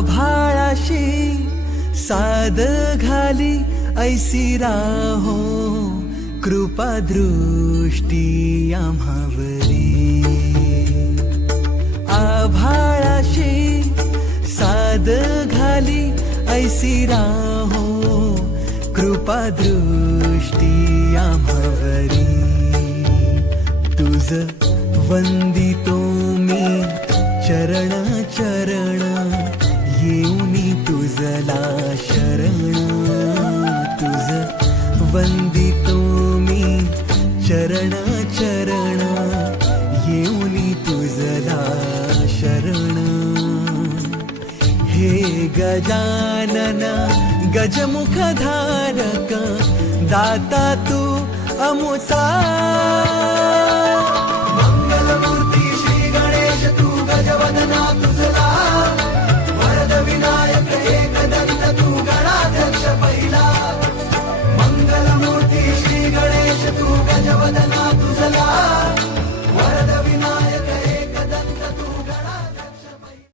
आभाळाशी साद घाली ऐसी राहो कृपा दृष्टी आम्हावरी आभाळाशी साद घाली ऐसी राहो कृपा दृष्टी आम्हावरी तुझ वंदितो मी चरण चरण येऊनी तुझला शरण तुझ वंदितो मी चरण चरण येऊनी तुझला शरण हे गजानन गजमुख धारक दाता तू अमुसा मंगलमूर्ती श्री गणेश तू गजवदना तुझला वरद विनायक एकदंत तू गणाध्यक्ष पहिला मंगलमूर्ती श्री गणेश तू गजवदना